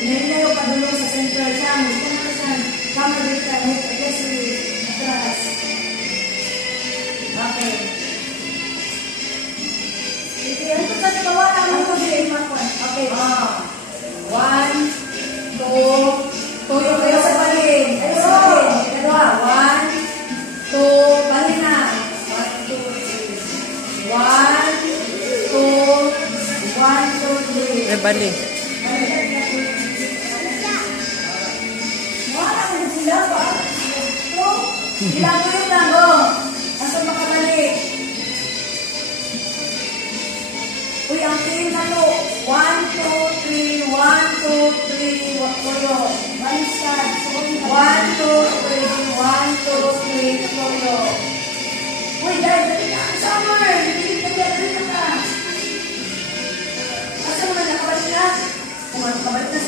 Inayin na padulong sa center siya. Gusto mo siya. Kama dito. Yes, atras. Okay. Ito sa gawa lang. Ito din. Okay. 1, 2, tuyo kayo sa balin. Kayo sa balin. Dalawa. 1, 2, balin na. 1, 2, 3. 1, 2, 1, 2, 3. Balik. Wala ko sila ba? Ilang ko yung tango. Asa makabalik? Uy, ang team na to. 1, 2, 3. 1, 2, 3. Tuyo. Baliktad. 1, 2, 3. 1, 2, 3. Tuyo. Uy, dahil na ang summer. Dito ka. Asa mo na nakabalik na? Kung nakabalik na